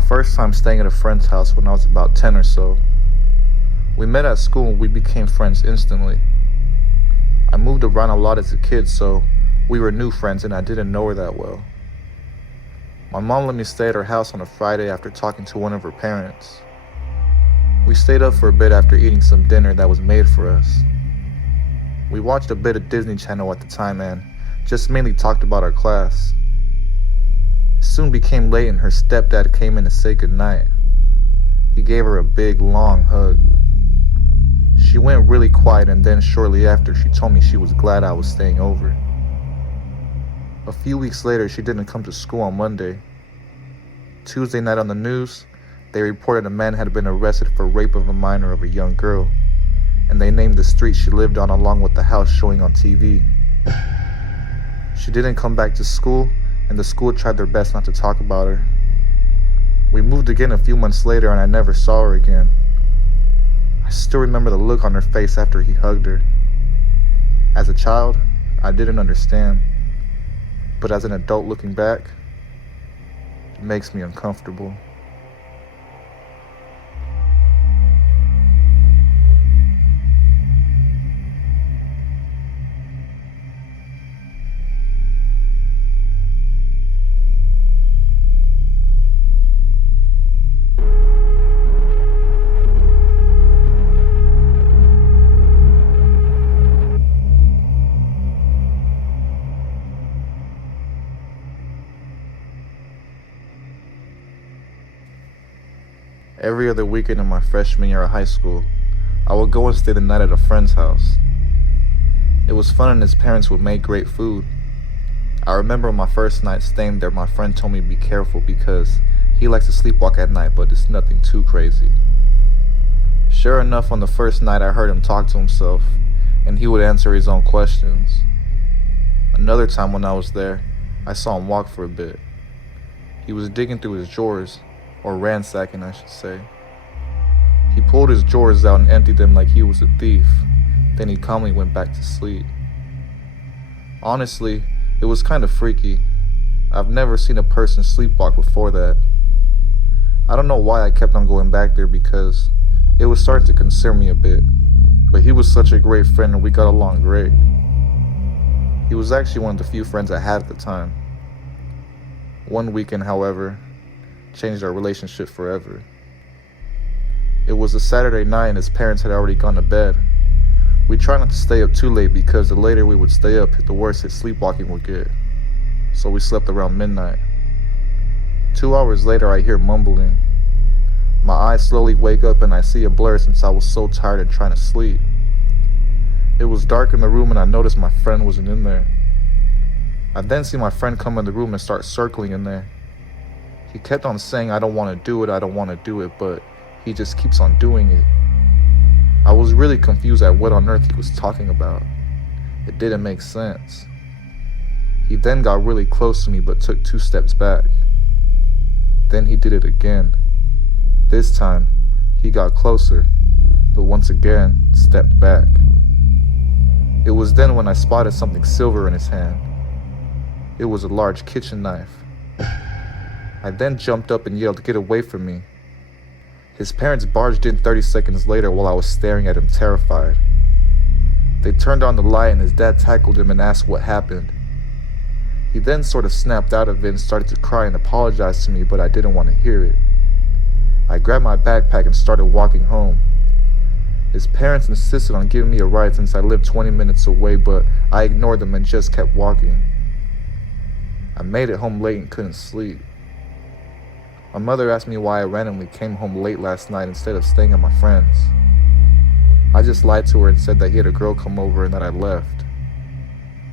my first time staying at a friend's house when I was about 10 or so. We met at school and we became friends instantly. I moved around a lot as a kid, so we were new friends and I didn't know her that well. My mom let me stay at her house on a Friday after talking to one of her parents. We stayed up for a bit after eating some dinner that was made for us. We watched a bit of Disney Channel at the time and just mainly talked about our class. It soon became late and her stepdad came in to say goodnight. He gave her a big, long hug. She went really quiet and then shortly after she told me she was glad I was staying over. A few weeks later, she didn't come to school on Monday. Tuesday night on the news, they reported a man had been arrested for rape of a minor of a young girl, and they named the street she lived on along with the house showing on TV. She didn't come back to school, and the school tried their best not to talk about her. We moved again a few months later and I never saw her again. I still remember the look on her face after he hugged her. As a child, I didn't understand, but as an adult looking back, it makes me uncomfortable. Every other weekend in my freshman year of high school, I would go and stay the night at a friend's house. It was fun and his parents would make great food. I remember my first night staying there, my friend told me to be careful because he likes to sleepwalk at night, but it's nothing too crazy. Sure enough, on the first night I heard him talk to himself, and he would answer his own questions. Another time when I was there, I saw him walk for a bit. He was digging through his drawers, or ransacking, I should say. He pulled his drawers out and emptied them like he was a thief. Then he calmly went back to sleep. Honestly, it was kind of freaky. I've never seen a person sleepwalk before that. I don't know why I kept on going back there because it was starting to concern me a bit. But he was such a great friend and we got along great. He was actually one of the few friends I had at the time. One weekend, however, changed our relationship forever. It was a Saturday night and his parents had already gone to bed. We tried not to stay up too late because the later we would stay up, the worse his sleepwalking would get. So we slept around midnight. 2 hours later, I hear mumbling. My eyes slowly wake up and I see a blur since I was so tired and trying to sleep. It was dark in the room and I noticed my friend wasn't in there. I then see my friend come in the room and start circling in there. He kept on saying, I don't want to do it, but he just keeps on doing it. I was really confused at what on earth he was talking about. It didn't make sense. He then got really close to me but took 2 steps back. Then he did it again. This time, he got closer, but once again, stepped back. It was then when I spotted something silver in his hand. It was a large kitchen knife. I then jumped up and yelled, "Get away from me." His parents barged in 30 seconds later while I was staring at him terrified. They turned on the light and his dad tackled him and asked what happened. He then sort of snapped out of it and started to cry and apologize to me, but I didn't want to hear it. I grabbed my backpack and started walking home. His parents insisted on giving me a ride since I lived 20 minutes away, but I ignored them and just kept walking. I made it home late and couldn't sleep. My mother asked me why I randomly came home late last night instead of staying at my friend's. I just lied to her and said that he had a girl come over and that I left.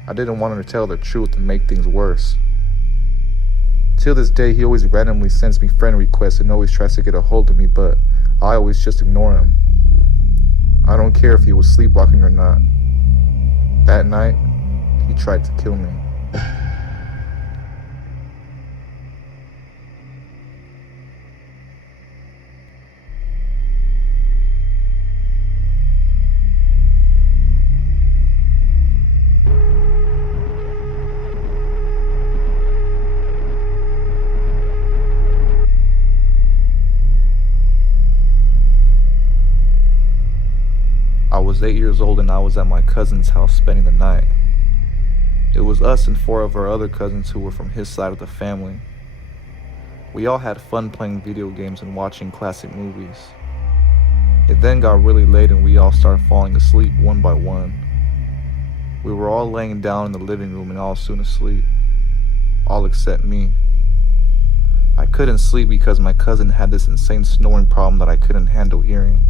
I didn't want her to tell the truth and make things worse. Till this day, he always randomly sends me friend requests and always tries to get a hold of me, but I always just ignore him. I don't care if he was sleepwalking or not. That night, he tried to kill me. was 8 years old and I was at my cousin's house spending the night. It was us and 4 of our other cousins who were from his side of the family. We all had fun playing video games and watching classic movies. It then got really late and we all started falling asleep one by one. We were all laying down in the living room and all soon asleep, all except me. I couldn't sleep because my cousin had this insane snoring problem that I couldn't handle hearing.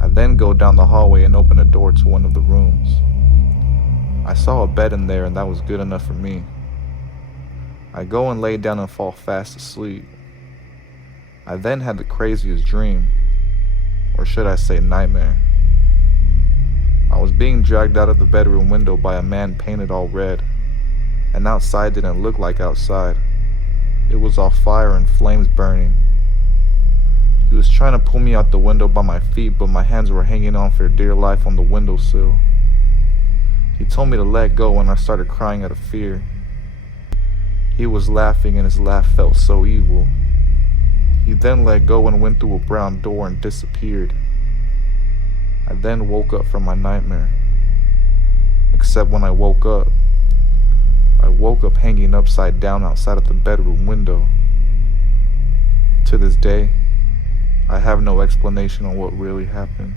I then go down the hallway and open a door to one of the rooms. I saw a bed in there and that was good enough for me. I go and lay down and fall fast asleep. I then had the craziest dream, or should I say nightmare. I was being dragged out of the bedroom window by a man painted all red, and outside didn't look like outside. It was all fire and flames burning. He was trying to pull me out the window by my feet, but my hands were hanging on for dear life on the windowsill. He told me to let go and I started crying out of fear. He was laughing and his laugh felt so evil. He then let go and went through a brown door and disappeared. I then woke up from my nightmare. Except when I woke up hanging upside down outside of the bedroom window. To this day, I have no explanation on what really happened.